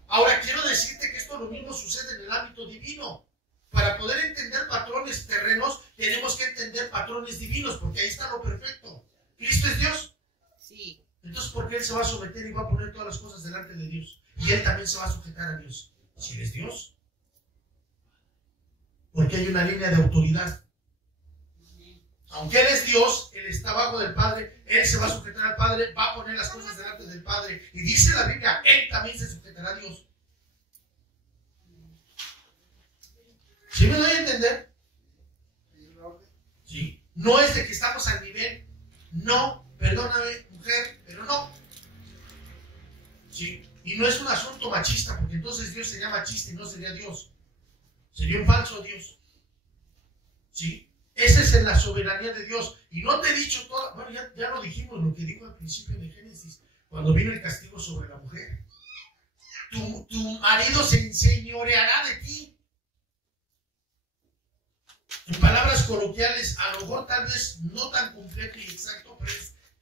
Ahora quiero decirte que esto lo mismo sucede en el ámbito divino. Para poder entender patrones terrenos, tenemos que entender patrones divinos, porque ahí está lo perfecto. ¿Cristo es Dios? Sí. Entonces, ¿por qué Él se va a someter y va a poner todas las cosas delante de Dios? Y Él también se va a sujetar a Dios. Si Él es Dios. Porque hay una línea de autoridad. Aunque Él es Dios, Él está abajo del Padre, Él se va a sujetar al Padre, va a poner las cosas delante del Padre. Y dice la Biblia, Él también se sujetará a Dios. ¿Sí me doy a entender? Sí. No es de que estamos al nivel. No, perdóname, mujer, pero no. Sí. Y no es un asunto machista, porque entonces Dios sería machista y no sería Dios. Sería un falso Dios. ¿Sí? Esa es en la soberanía de Dios. Y no te he dicho todo. Bueno, ya lo dijimos, lo que dijo al principio de Génesis, cuando vino el castigo sobre la mujer. Tu marido se enseñoreará de ti. En palabras coloquiales, a lo mejor tal vez no tan completo y exacto, pero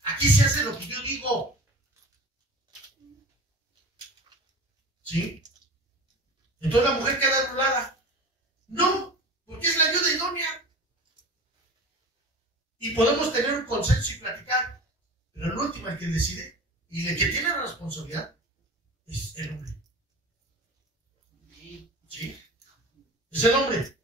aquí se hace lo que yo digo. ¿Sí? Entonces la mujer queda anulada. No, porque es la ayuda idónea. Y podemos tener un consenso y platicar. Pero el último, el que decide y el que tiene la responsabilidad es el hombre. ¿Sí? Es el hombre.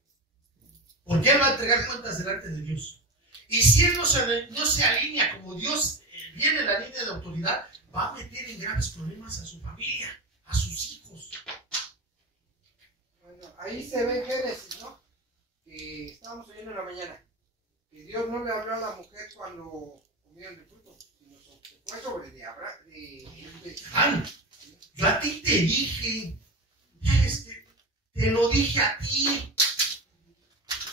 Porque él va a entregar cuentas delante de Dios. Y si él no se alinea como Dios viene en la línea de autoridad, va a meter en graves problemas a su familia, a sus hijos. Bueno, ahí se ve en Génesis, ¿no? Que estábamos oyendo en la mañana. Que Dios no le habló a la mujer cuando comieron del fruto, sino fue sobre de Abraham. Yo a ti te dije, te lo dije a ti.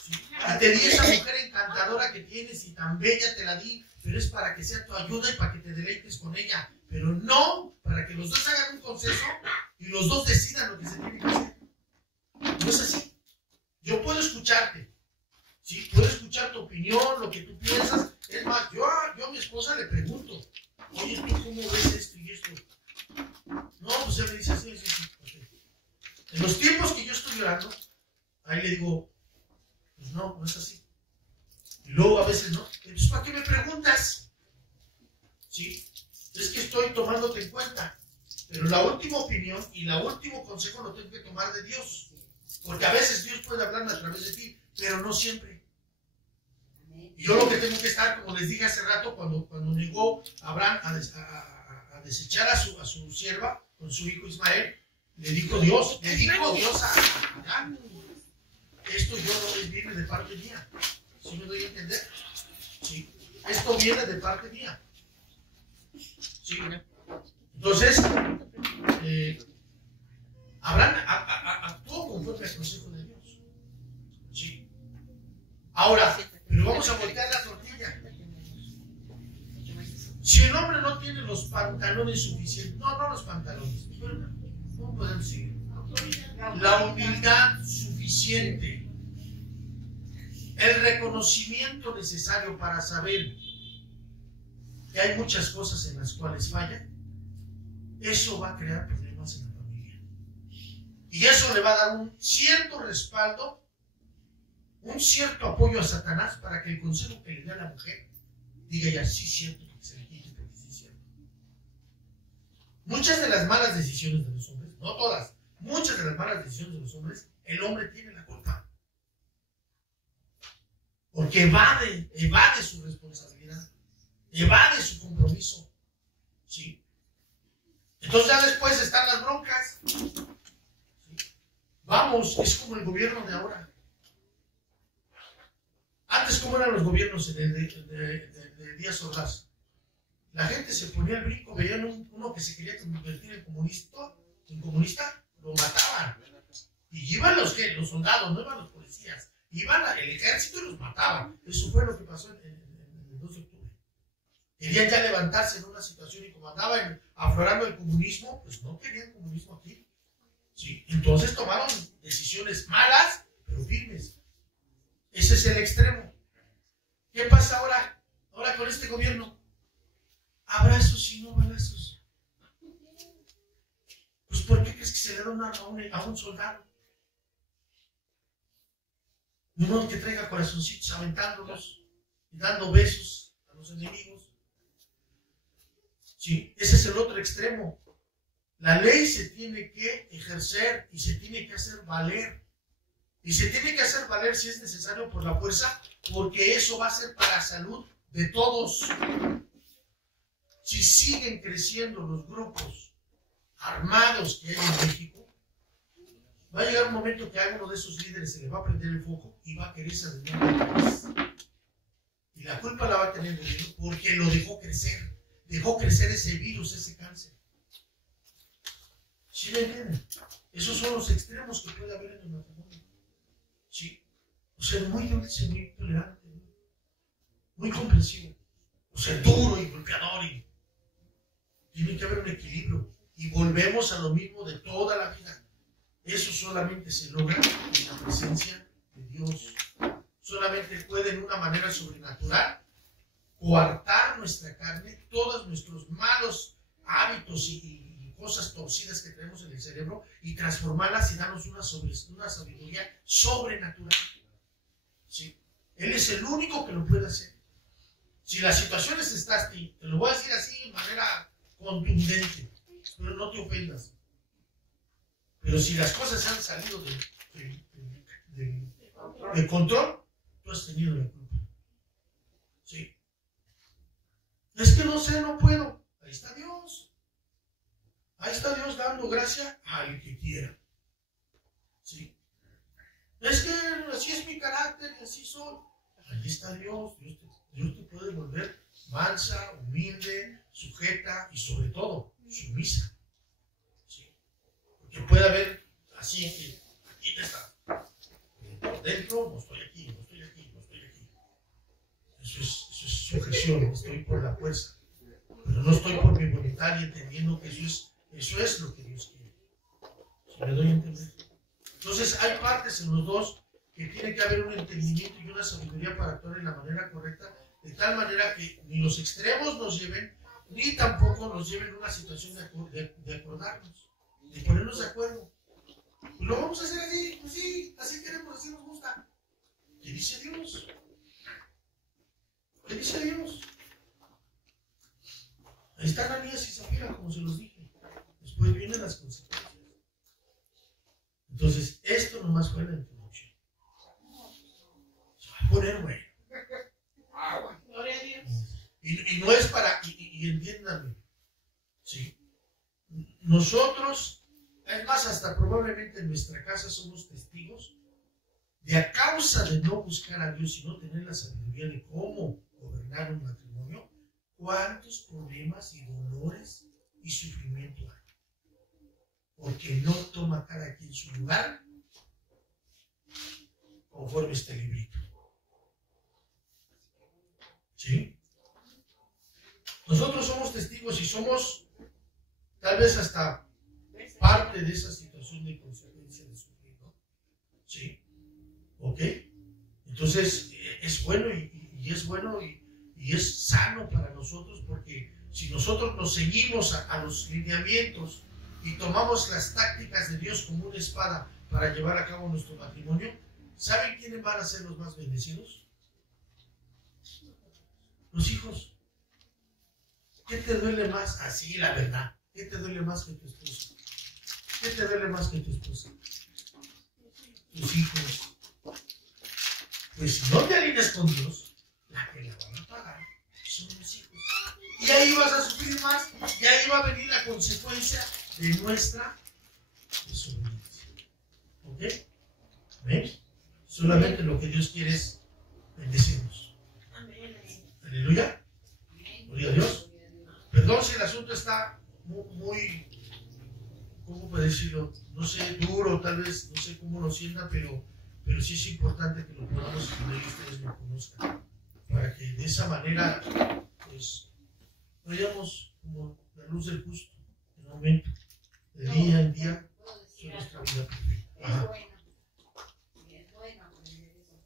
Y te di esa mujer encantadora que tienes y tan bella te la di, pero es para que sea tu ayuda y para que te deleites con ella, pero no para que los dos hagan un consenso y los dos decidan lo que se tiene que hacer. No es así. Yo puedo escucharte, ¿sí? Puedo escuchar tu opinión, lo que tú piensas. Es más, yo a mi esposa le pregunto, oye, ¿tú cómo ves esto y esto? No, pues ella me dice así, sí. Okay. En los tiempos que yo estoy llorando, ahí le digo, pues no es así. Y luego a veces no. Entonces, ¿para qué me preguntas? Sí, es que estoy tomándote en cuenta. Pero la última opinión y el último consejo lo tengo que tomar de Dios. Porque a veces Dios puede hablarme a través de ti, pero no siempre. Y yo lo que tengo que estar, como les dije hace rato, cuando negó Abraham a desechar a su sierva con su hijo Ismael, le dijo Dios a Abraham, esto viene de parte mía. ¿Sí me doy a entender? Sí. Esto viene de parte mía. Sí. Entonces, Abraham actuó conforme al consejo de Dios. Sí. Ahora, pero vamos a voltear la tortilla. Si el hombre no tiene los pantalones suficientes, no los pantalones, ¿cómo podemos seguir? La humildad suficiente, el reconocimiento necesario para saber que hay muchas cosas en las cuales falla, eso va a crear problemas en la familia. Y eso le va a dar un cierto respaldo, un cierto apoyo a Satanás para que el consejo que le dé a la mujer diga ya, sí, cierto, que se le quite, porque sí, cierto. Muchas de las malas decisiones de los hombres, no todas, muchas de las malas decisiones de los hombres, el hombre tiene la culpa. Porque evade su responsabilidad, evade su compromiso. ¿Sí? Entonces ya después están las broncas. ¿Sí? Vamos, es como el gobierno de ahora. Antes, ¿cómo eran los gobiernos de Díaz Ordaz? La gente se ponía el brinco, veían uno que se quería convertir en comunista, lo mataban. Y iban los soldados, no iban los policías. Iban el ejército y los mataban. Eso fue lo que pasó en el 2 de octubre. Querían ya levantarse en una situación y como andaba aflorando el comunismo, pues no querían comunismo aquí. Sí, entonces tomaron decisiones malas, pero firmes. Ese es el extremo. ¿Qué pasa ahora? Ahora con este gobierno. Abrazos y no balazos. Pues ¿por qué crees que se le da un arma a un soldado? Uno que traiga corazoncitos aventándolos y dando besos a los enemigos. Sí, ese es el otro extremo. La ley se tiene que ejercer y se tiene que hacer valer. Y se tiene que hacer valer si es necesario por la fuerza, porque eso va a ser para la salud de todos. Si siguen creciendo los grupos armados que hay en México, va a llegar un momento que a uno de esos líderes se le va a prender el foco y va a querer salir del país. Y la culpa la va a tener el gobierno porque lo dejó crecer. Dejó crecer ese virus, ese cáncer. ¿Sí me entienden? Esos son los extremos que puede haber en el matrimonio. Sí. O sea, muy dulce, muy tolerante, muy comprensivo. O sea, duro y golpeador. Tiene que haber un equilibrio. Y volvemos a lo mismo de toda la vida. Eso solamente se logra en la presencia de Dios. Solamente puede en una manera sobrenatural coartar nuestra carne, todos nuestros malos hábitos y cosas torcidas que tenemos en el cerebro y transformarlas y darnos una sabiduría sobrenatural. ¿Sí? Él es el único que lo puede hacer. Si las situaciones están, te lo voy a decir así de manera contundente, pero no te ofendas. Pero si las cosas han salido de control, tú has tenido la culpa. ¿Sí? Es que no sé, no puedo. Ahí está Dios. Ahí está Dios dando gracia al que quiera. ¿Sí? Es que así es mi carácter y así soy. Ahí está Dios. Dios te puede volver mansa, humilde, sujeta y sobre todo sumisa. ¿Sí? Porque puede haber así que aquí está. Por dentro no estoy aquí, no estoy aquí, no estoy aquí. Eso es sujeción, estoy por la fuerza. Pero no estoy por mi voluntad y entendiendo que eso es lo que Dios quiere. ¿Sí me doy a entender? Entonces hay partes en los dos que tiene que haber un entendimiento y una sabiduría para actuar en la manera correcta, de tal manera que ni los extremos nos lleven, ni tampoco nos lleven a una situación de acordarnos, de ponernos de acuerdo. Pues lo vamos a hacer así, pues sí, así queremos, así nos gusta. ¿Qué dice Dios? ¿Qué dice Dios? Ahí están Ananías y Zafira, como se los dije. Después vienen las consecuencias. Entonces, esto nomás fue la introducción. Se va a poner bueno. Gloria a Dios. Y no es para, y entiéndanme, ¿sí? Nosotros, es más, hasta probablemente en nuestra casa somos testigos de a causa de no buscar a Dios y no tener la sabiduría de cómo gobernar un matrimonio, cuántos problemas y dolores y sufrimiento hay. Porque no toma cada quien su lugar conforme este librito. ¿Sí? Nosotros somos testigos y somos tal vez hasta parte de esa situación de consecuencia de sufrir, ¿no? ¿Sí? ¿Ok? Entonces es bueno y es bueno y es sano para nosotros, porque si nosotros nos ceñimos a los lineamientos y tomamos las tácticas de Dios como una espada para llevar a cabo nuestro matrimonio, ¿saben quiénes van a ser los más bendecidos? Los hijos. ¿Qué te duele más? Así, la verdad. ¿Qué te duele más que tu esposo? ¿Qué te duele más que tu esposa? Tus hijos. Pues si no te alineas con Dios, la que la van a pagar son los hijos. Y ahí vas a sufrir más, y ahí va a venir la consecuencia de nuestra desobediencia. ¿Ok? ¿Ves? Solamente lo que Dios quiere es bendecirnos. Aleluya. Gloria a Dios. Perdón si el asunto está muy, ¿cómo puedo decirlo? No sé, duro, tal vez, no sé cómo lo sientan, pero sí es importante que lo podamos entender y ustedes lo conozcan. Para que de esa manera, pues, vayamos como la luz del justo, en aumento, de día en día, en nuestra vida perfecta. Ajá. Es bueno aprender eso.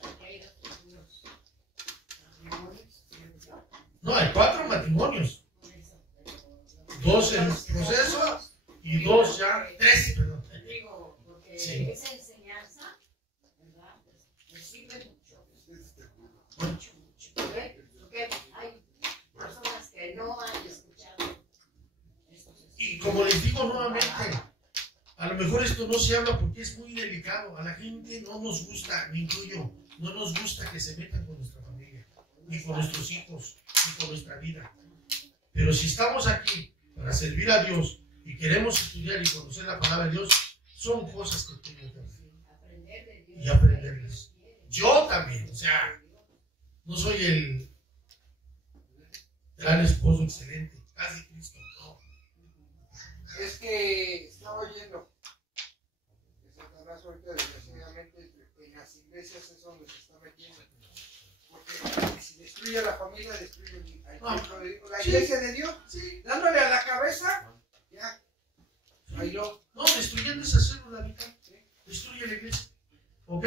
Porque hay dos matrimonios. No, hay 4 matrimonios. Por eso. 2 en proceso y 2 ya, 3, perdón. Digo, porque Sí. esa enseñanza, ¿verdad? Les sirve mucho. Mucho. Porque hay personas que no han escuchado estos Y como les digo nuevamente, a lo mejor esto no se habla porque es muy delicado. A la gente no nos gusta, me incluyo, no nos gusta que se metan con nuestra familia, ni con nuestros hijos, ni con nuestra vida. Pero si estamos aquí para servir a Dios y queremos estudiar y conocer la palabra de Dios, son cosas que tengo que hacer aprender de Dios. y aprenderles. Yo también, o sea, no soy el gran esposo excelente, casi Cristo, no. Es que estaba oyendo que Satanás ahorita desgraciadamente en las iglesias es donde se está metiendo. Porque si destruye a la familia, destruye al templo de Dios. La iglesia de Dios, Sí, dándole a la cabeza, ya, bailó. no, destruyendo esa célula vital, destruye la iglesia. ¿Ok?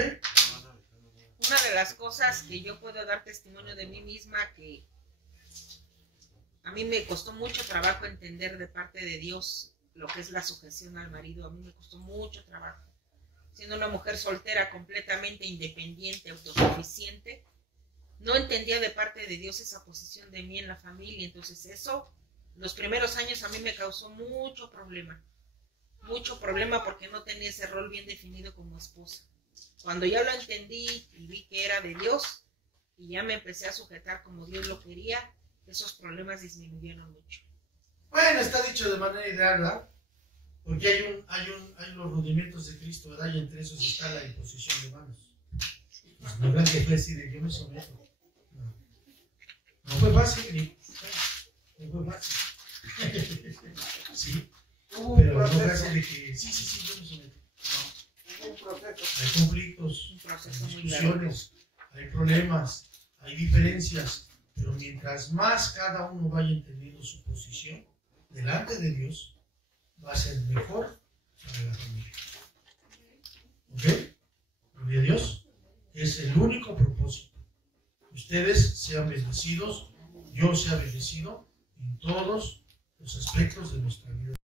Una de las cosas que yo puedo dar testimonio de mí misma, que a mí me costó mucho trabajo entender de parte de Dios lo que es la sujeción al marido. A mí me costó mucho trabajo. Siendo una mujer soltera, completamente independiente, autosuficiente, no entendía de parte de Dios esa posición de mí en la familia. Entonces eso, los primeros años a mí me causó mucho problema porque no tenía ese rol bien definido como esposa. Cuando ya lo entendí y vi que era de Dios y ya me empecé a sujetar como Dios lo quería, esos problemas disminuyeron mucho. Bueno, está dicho de manera ideal, ¿verdad? Porque hay los rudimentos de Cristo, ¿verdad? Y entre esos está la imposición de manos. Pues no crean que fue así de yo me someto. No fue fácil, no fue fácil. Sí, Hubo un pero no proceso. crean de que sí, yo me someto. Hubo un proceso. Hay conflictos, Un proceso hay muy largo. discusiones, hay problemas, hay diferencias, pero mientras más cada uno vaya entendiendo su posición delante de Dios, va a ser mejor para la familia. ¿Ok? Gloria a Dios. Es el único propósito. Ustedes sean bendecidos, yo sea bendecido en todos los aspectos de nuestra vida.